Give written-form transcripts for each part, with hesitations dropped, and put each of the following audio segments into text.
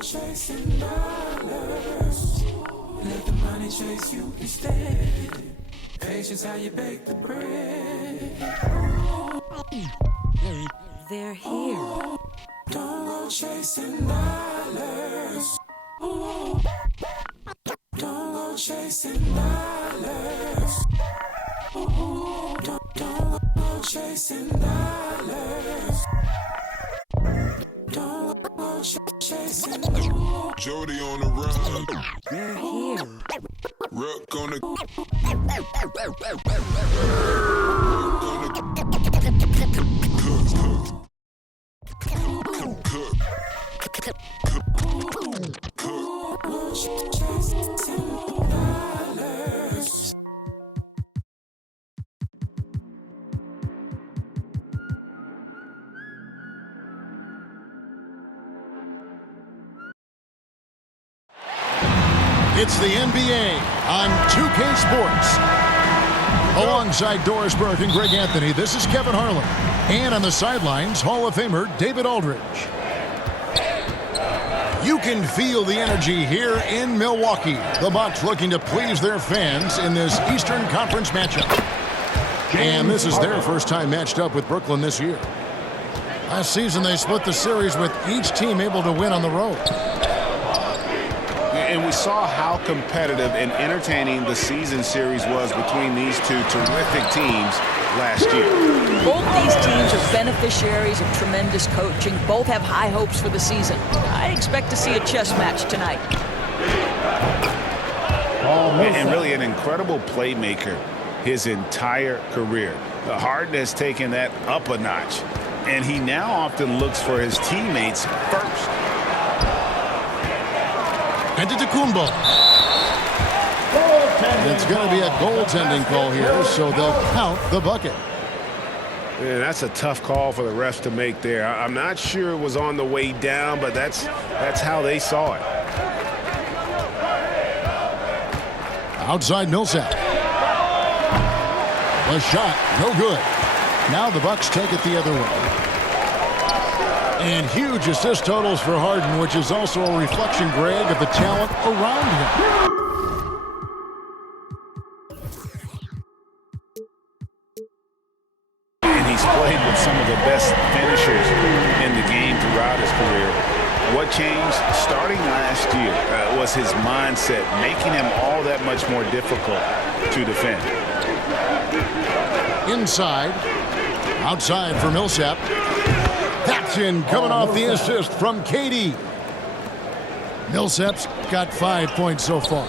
chasing dollars. Let the money chase you instead. Patience, how you bake the bread. They're here. Don't go chasing dollars. Don't go chasing dollars. Don't go chasing dollars. Don't go chasing. Jody on the run. They're here. Rock on the. It's the NBA on 2K Sports. Alongside Doris Burke and Greg Anthony, this is Kevin Harlan. And on the sidelines, Hall of Famer David Aldridge. You can feel the energy here in Milwaukee. The Bucks looking to please their fans in this Eastern Conference matchup. And this is their first time matched up with Brooklyn this year. Last season, they split the series with each team able to win on the road. And we saw how competitive and entertaining the season series was between these two terrific teams last year. Both these teams are beneficiaries of tremendous coaching. Both have high hopes for the season. I expect to see a chess match tonight. And really an incredible playmaker his entire career. Harden has taken that up a notch, and he now often looks for his teammates first. Antetokounmpo. It's going to be a goaltending call here, so they'll count the bucket. Yeah, that's a tough call for the refs to make there. I'm not sure it was on the way down, but that's how they saw it. Outside Millsap. The shot, no good. Now the Bucks take it the other way. And huge assist totals for Harden, which is also a reflection, Greg, of the talent around him. And he's played with some of the best finishers in the game throughout his career. What changed starting last year was his mindset, making him all that much more difficult to defend. Inside. Outside for Millsap. That's in, coming off the assist from KD. Millsap's got 5 points so far.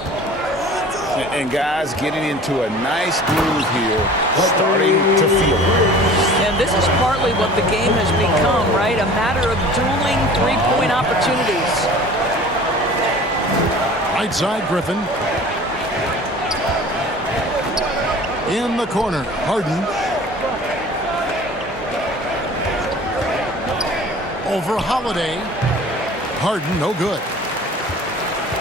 And guys getting into a nice groove here, starting to feel it. And this is partly what the game has become, right? A matter of dueling three-point opportunities. Right side, Griffin. In the corner, Harden. Over Holiday. Harden, no good.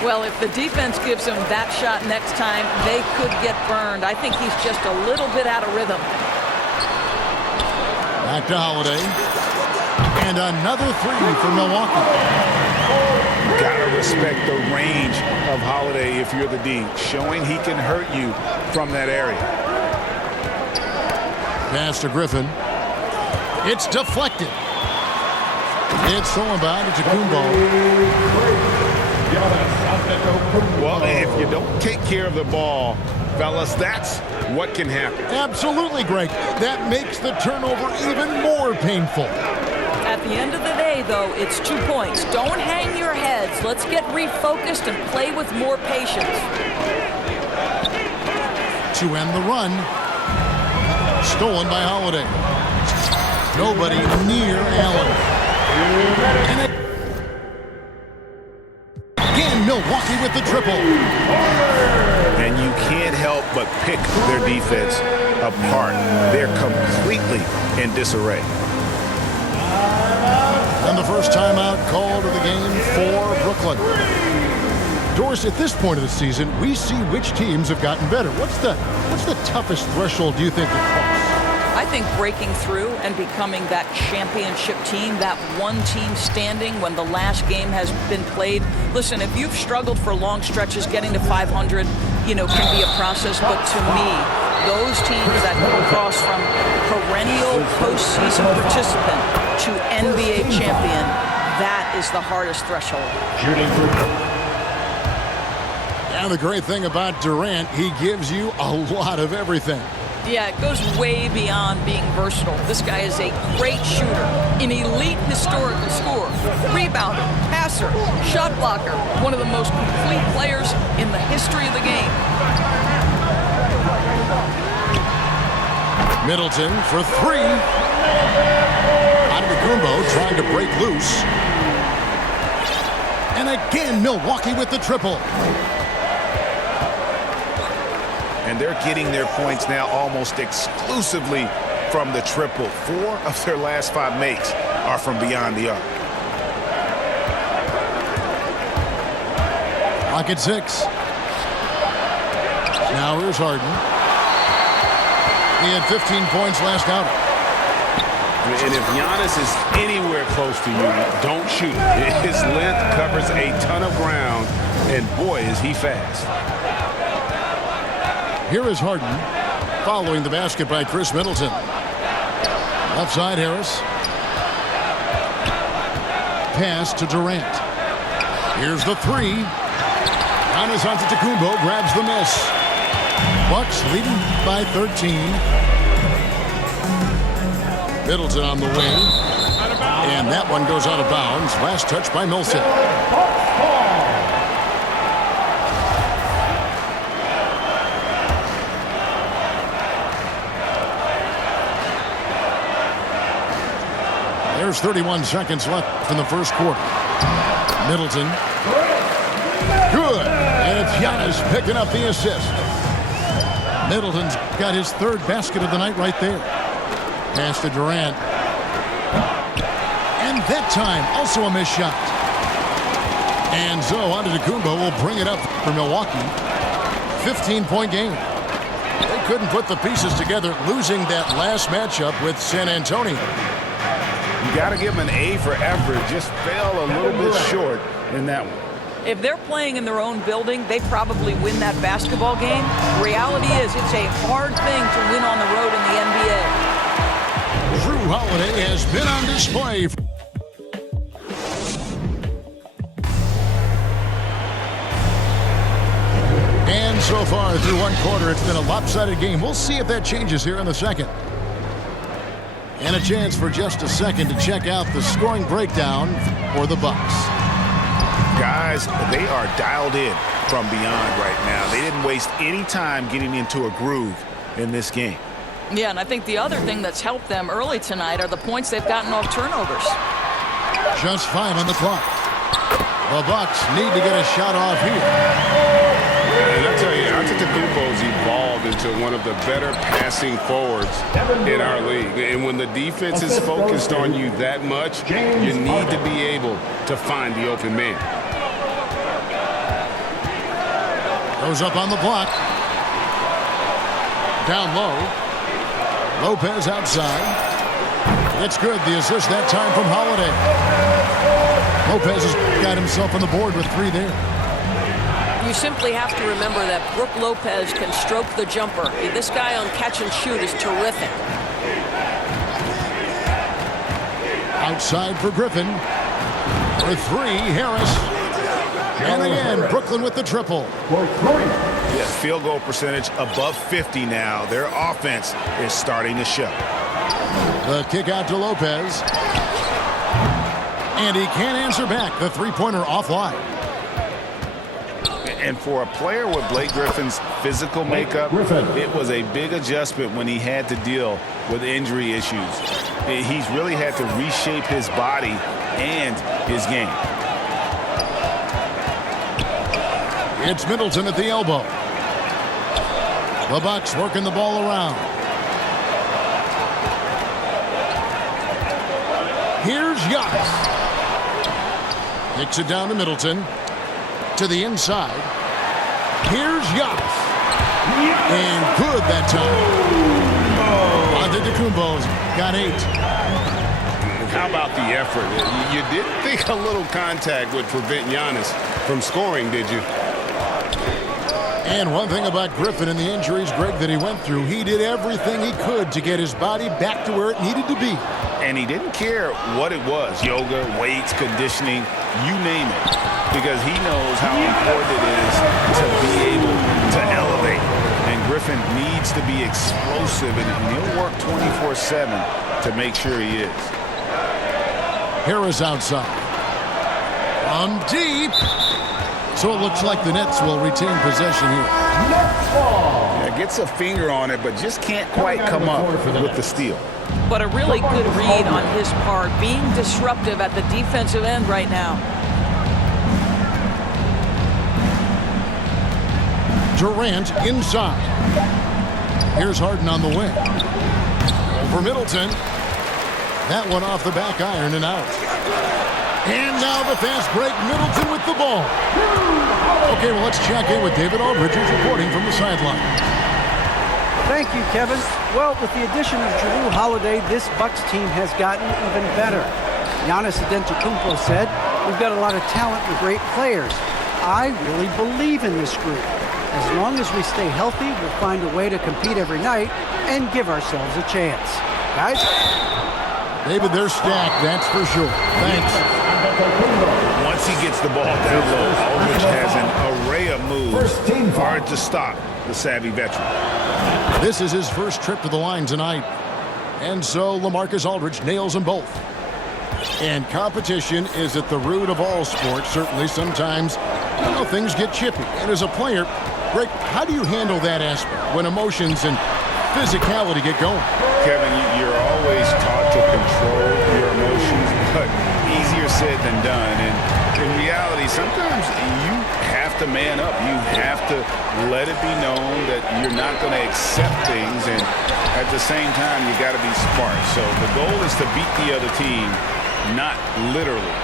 Well, if the defense gives him that shot next time, they could get burned. I think he's just a little bit out of rhythm. Back to Holiday. And another three for Milwaukee. Gotta respect the range of Holiday if you're the D, showing he can hurt you from that area. Pass to Griffin. It's deflected. It's stolen by Antetokounmpo. Well, if you don't take care of the ball, fellas, that's what can happen. Absolutely, Greg. That makes the turnover even more painful. At the end of the day, though, it's 2 points. Don't hang your heads. Let's get refocused and play with more patience. To end the run. Stolen by Holiday. Nobody near Allen. And again, Milwaukee with the triple. And you can't help but pick their defense apart. They're completely in disarray. And the first timeout called of the game for Brooklyn. Doris, at this point of the season, we see which teams have gotten better. What's the toughest threshold do you think to cross? I think breaking through and becoming that championship team, that one team standing when the last game has been played. Listen, if you've struggled for long stretches, getting to 500, can be a process. But to me, those teams that come across from perennial postseason participant to NBA champion, that is the hardest threshold. And the great thing about Durant, he gives you a lot of everything. Yeah, it goes way beyond being versatile. This guy is a great shooter, an elite historical scorer, rebounder, passer, shot blocker, one of the most complete players in the history of the game. Middleton for three. Antetokounmpo trying to break loose. And again, Milwaukee with the triple. And they're getting their points now almost exclusively from the triple. 4 of their last 5 makes are from beyond the arc. Clock at 6. Now here's Harden. He had 15 points last outing. And if Giannis is anywhere close to you, don't shoot him. His length covers a ton of ground, and boy, is he fast. Here is Harden, following the basket by Chris Middleton. Left side, Harris. Pass to Durant. Here's the three. Giannis Antetokounmpo grabs the miss. Bucks leading by 13. Middleton on the wing. And that one goes out of bounds. Last touch by Millsap. There's 31 seconds left in the first quarter. Middleton. Good. And it's Giannis picking up the assist. Middleton's got his 3rd basket of the night right there. Pass to Durant. And that time, also a missed shot. And so Antetokounmpo will bring it up for Milwaukee. 15-point game. They couldn't put the pieces together, losing that last matchup with San Antonio. You got to give him an A for effort. Just fell a little bit short in that one. If they're playing in their own building, they probably win that basketball game. Reality is, it's a hard thing to win on the road in the NBA. Jrue Holiday has been on display. And so far through one quarter, it's been a lopsided game. We'll see if that changes here in the second. And a chance for just a second to check out the scoring breakdown for the Bucks. Guys, they are dialed in from beyond right now. They didn't waste any time getting into a groove in this game. Yeah, and I think the other thing that's helped them early tonight are the points they've gotten off turnovers. Just 5 on the clock. The Bucks need to get a shot off here. And I tell you, Antetokounmpo's evolved into one of the better passing forwards in our league. And when the defense is focused on you that much, you need to be able to find the open man. Goes up on the block. Down low. Lopez outside. It's good. The assist that time from Holiday. Lopez has got himself on the board with 3 there. You simply have to remember that Brook Lopez can stroke the jumper. This guy on catch and shoot is terrific. Outside for Griffin. For 3, Harris. And again, Brooklyn with the triple. Yeah, field goal percentage above 50 now. Their offense is starting to show. The kick out to Lopez. And he can't answer back. The three-pointer offline. And for a player with Blake Griffin's physical makeup, it was a big adjustment when he had to deal with injury issues. He's really had to reshape his body and his game. It's Middleton at the elbow. The Bucks working the ball around. Here's Giannis. Kicks it down to Middleton. To the inside. Here's Giannis. And good that time. Antetokounmpo's got 8. How about the effort? You didn't think a little contact would prevent Giannis from scoring, did you? And one thing about Griffin and the injuries, Greg, that he went through, he did everything he could to get his body back to where it needed to be. And he didn't care what it was, yoga, weights, conditioning, you name it, because he knows how important it is to be able to elevate. And Griffin needs to be explosive, and he'll work 24/7 to make sure he is. Harris outside. From deep. So it looks like the Nets will retain possession here. Yeah, gets a finger on it, but just can't quite come up with the steal. But a really good read on his part, being disruptive at the defensive end right now. Durant inside. Here's Harden on the wing. Over Middleton. That one off the back iron and out. And now the fast break, Middleton with the ball. Okay, well, let's check in with David Aldridge, who's reporting from the sideline. Thank you, Kevin. Well, with the addition of Jrue Holiday, this Bucks team has gotten even better. Giannis Antetokounmpo said, "We've got a lot of talent and great players. I really believe in this group. As long as we stay healthy, we'll find a way to compete every night and give ourselves a chance." Guys? David, they're stacked, that's for sure. Thanks. Once he gets the ball down low, Aldridge has an array of moves. Hard to stop the savvy veteran. This is his first trip to the line tonight. And so LaMarcus Aldridge nails them both. And competition is at the root of all sports. Certainly sometimes, things get chippy. And as a player, Greg, how do you handle that aspect when emotions and physicality get going? Kevin, you're always taught to control your emotions, but easier said than done. And in reality, sometimes you have to man up. You have to let it be known that you're not going to accept things, and at the same time, you got to be smart. So the goal is to beat the other team, not literally.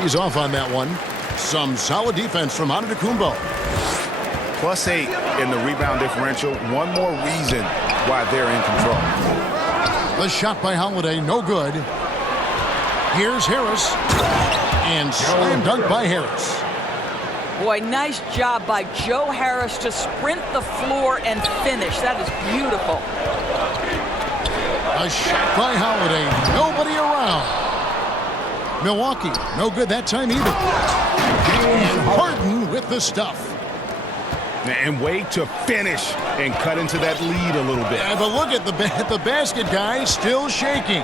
He's off on that one. Some solid defense from Antetokounmpo. +8 in the rebound differential. One more reason why they're in control. The shot by Holiday, no good. Here's Harris. And slam dunk by Harris. Boy, nice job by Joe Harris to sprint the floor and finish. That is beautiful. A shot by Holiday. Nobody around. Milwaukee, no good that time either. And Harden with the stuff. And wait to finish and cut into that lead a little bit. Yeah, but look at the basket guy still shaking.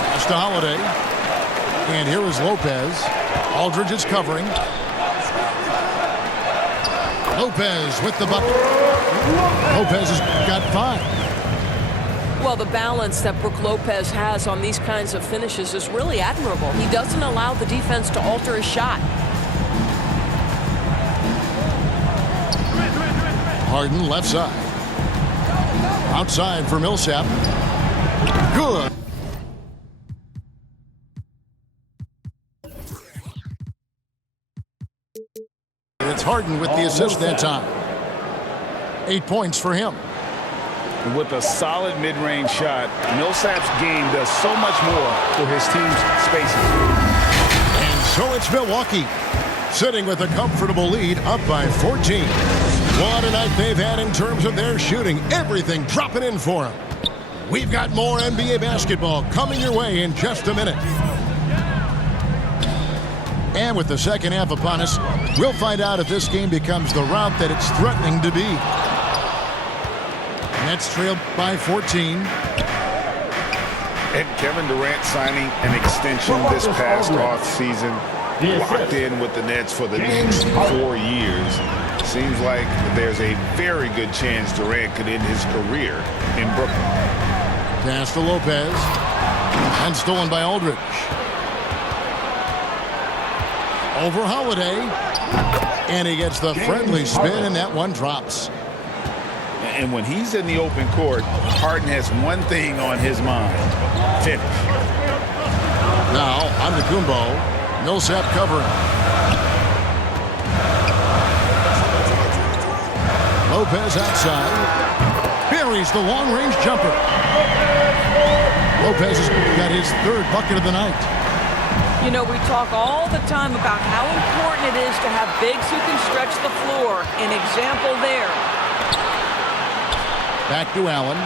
Pass to Holiday. And here is Lopez. Aldridge is covering. Lopez with the bucket. Lopez has got 5. Well, the balance that Brook Lopez has on these kinds of finishes is really admirable. He doesn't allow the defense to alter his shot. Harden left side. Outside for Millsap. Good. It's Harden with the assist that time. 8 points for him. With a solid mid-range shot, Millsap's game does so much more for his team's spacing. And so it's Milwaukee, sitting with a comfortable lead, up by 14. What a night they've had in terms of their shooting. Everything dropping in for them. We've got more NBA basketball coming your way in just a minute. And with the second half upon us, we'll find out if this game becomes the route that it's threatening to be. Nets trailed by 14. And Kevin Durant signing an extension this past offseason, locked in with the Nets for the next 4 years. Seems like there's a very good chance Durant could end his career in Brooklyn. Pass to Lopez. And stolen by Aldridge. Over Holiday. And he gets the friendly spin, and that one drops. And when he's in the open court, Harden has one thing on his mind: finish. Now, Antetokounmpo. Millsap covering. Lopez outside. Buries the long-range jumper. Lopez has got his third bucket of the night. You know, we talk all the time about how important it is to have bigs who can stretch the floor. An example there. Back to Allen.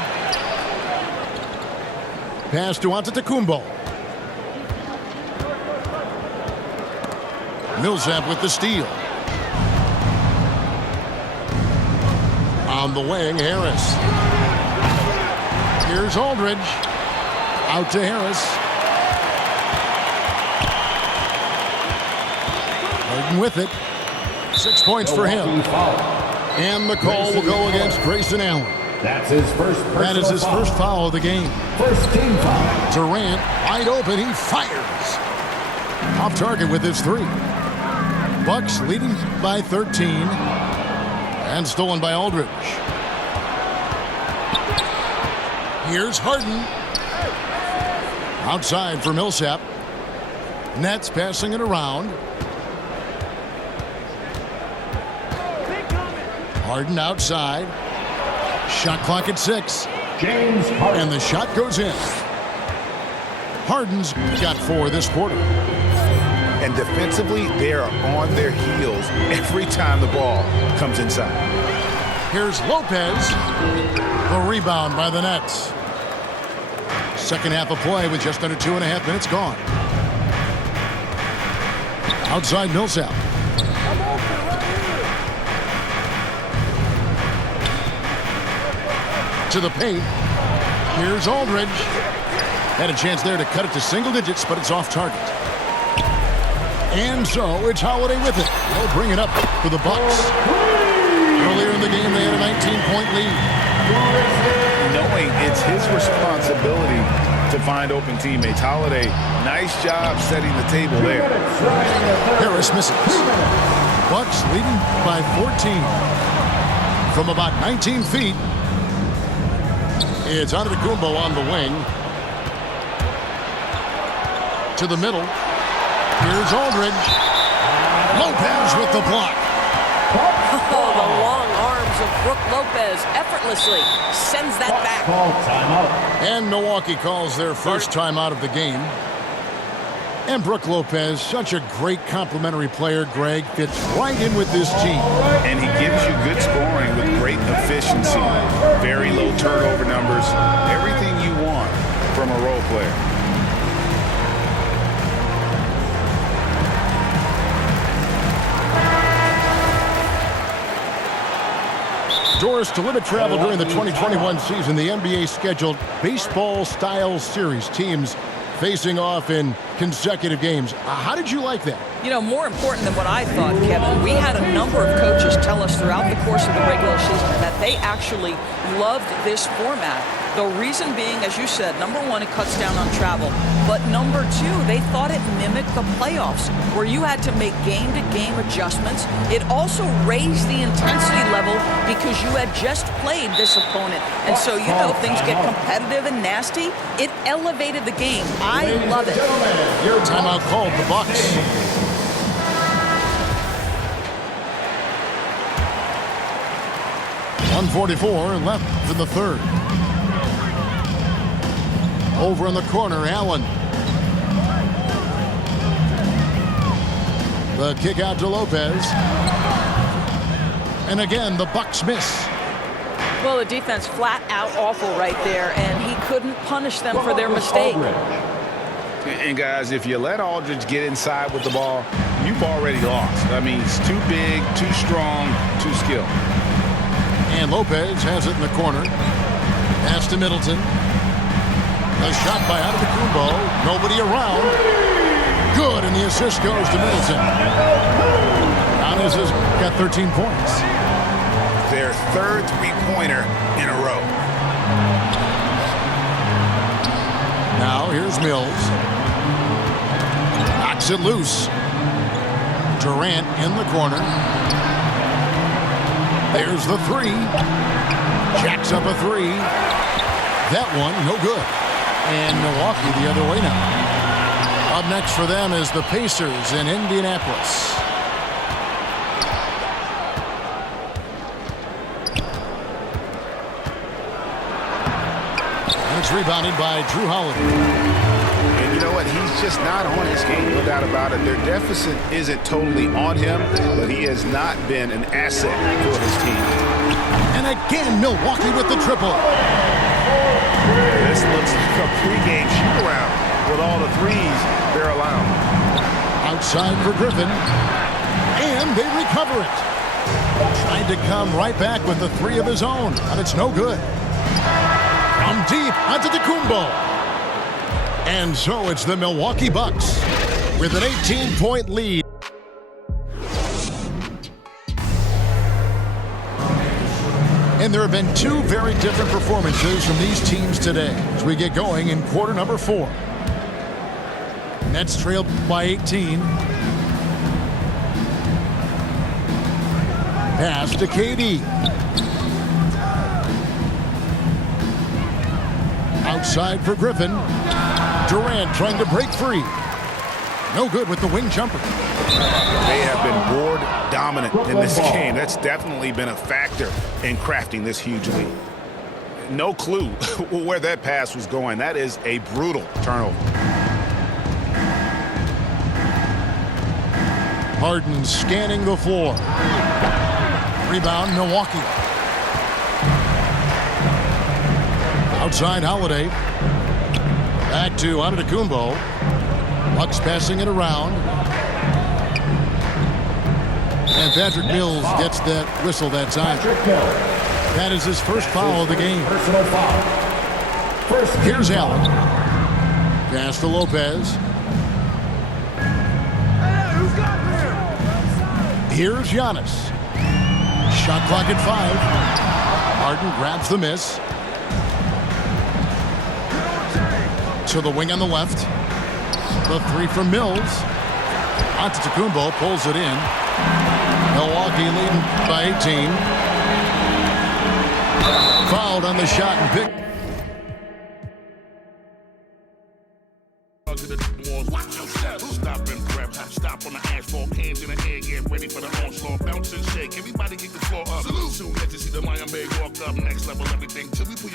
Pass to Antetokounmpo. Millsap with the steal. On the wing, Harris. Here's Aldridge. Out to Harris. Harden with it. 6 points for him. And the call will go against Grayson Allen. That's his first personal That is his first foul of the game. First team foul. Durant, wide open, he fires. Off target with his three. Bucks leading by 13. And stolen by Aldridge. Here's Harden. Outside for Millsap. Nets passing it around. Harden outside. Shot clock at 6. James Harden. And the shot goes in. Harden's got 4 this quarter. And defensively, they are on their heels every time the ball comes inside. Here's Lopez. The rebound by the Nets. Second half of play with just under 2.5 minutes gone. Outside Millsap. To the paint. Here's Aldridge. Had a chance there to cut it to single digits, but it's off target. And so it's Holiday with it. They'll bring it up for the Bucks. Earlier in the game, they had a 19-point lead. Knowing it's his responsibility to find open teammates. Holiday, nice job setting the table there. Harris misses. Bucks leading by 14. From about 19 feet, it's Antetokounmpo on the wing. To the middle. Here's Aldridge. Lopez with the block. Oh, the long arms of Brook Lopez effortlessly sends that back. Call timeout. And Milwaukee calls their first timeout of the game. And Brook Lopez, such a great complimentary player, Greg, fits right in with this team. And he gives you good scoring with great efficiency. Very low turnover numbers. Everything you want from a role player. Doors to limit travel during the 2021 season. The NBA scheduled baseball-style series. Teams facing off in consecutive games. How did you like that? You know, more important than what I thought, Kevin, we had a number of coaches tell us throughout the course of the regular season that they actually loved this format. The reason being, as you said, number one, it cuts down on travel. But number two, they thought it mimicked the playoffs, where you had to make game-to-game adjustments. It also raised the intensity level because you had just played this opponent. And so, you know, things get competitive and nasty. It elevated the game. I love it. Your timeout called the Bucks. .144 left in the third. Over in the corner, Allen. The kick out to Lopez. And again, the Bucks miss. Well, the defense flat out awful right there, and he couldn't punish them for their mistake. And guys, if you let Aldridge get inside with the ball, you've already lost. I mean, he's too big, too strong, too skilled. And Lopez has it in the corner. Pass to Middleton. A shot by Antetokounmpo. Nobody around. Good, and the assist goes to Middleton. Giannis has got 13 points. Their third three-pointer in a row. Now here's Mills. Knocks it loose. Durant in the corner. There's the three. Jacks up a three. That one, no good. And Milwaukee the other way now. Up next for them is the Pacers in Indianapolis. is rebounded by Drew Holiday. And you know what? He's just not on his game, no doubt about it. Their deficit isn't totally on him, but he has not been an asset for his team. And again, Milwaukee with the triple. This looks like a pregame shoot-around with all the threes they're allowing. Outside for Griffin. And they recover it. Tried to come right back with the three of his own, but it's no good. From deep, Antetokounmpo. And so it's the Milwaukee Bucks with an 18-point lead. And there have been two very different performances from these teams today as we get going in quarter number 4. Nets trailed by 18. Pass to KD. Outside for Griffin. Durant trying to break free. No good with the wing jumper. They have been board dominant in this game. That's definitely been a factor in crafting this huge lead. No clue where that pass was going. That is a brutal turnover. Harden scanning the floor. Rebound, Milwaukee. Outside Holiday. Back to Antetokounmpo. Bucks passing it around. And Patrick Mills gets that whistle that time. That is his first foul of the game. Personal foul. Here's Allen. Pass to Lopez. Here's Giannis. Shot clock at 5. Harden grabs the miss. To the wing on the left. The three from Mills. Antetokounmpo pulls it in. Milwaukee leading by 18. Fouled on the shot and pick. Watch yourself. Stop and prep. Stop on the asphalt. Hands in the air. Get ready for the onslaught. Bounce and shake. Everybody get the floor up. Soon as you see the Miami walk up. Next level everything. Till we pull your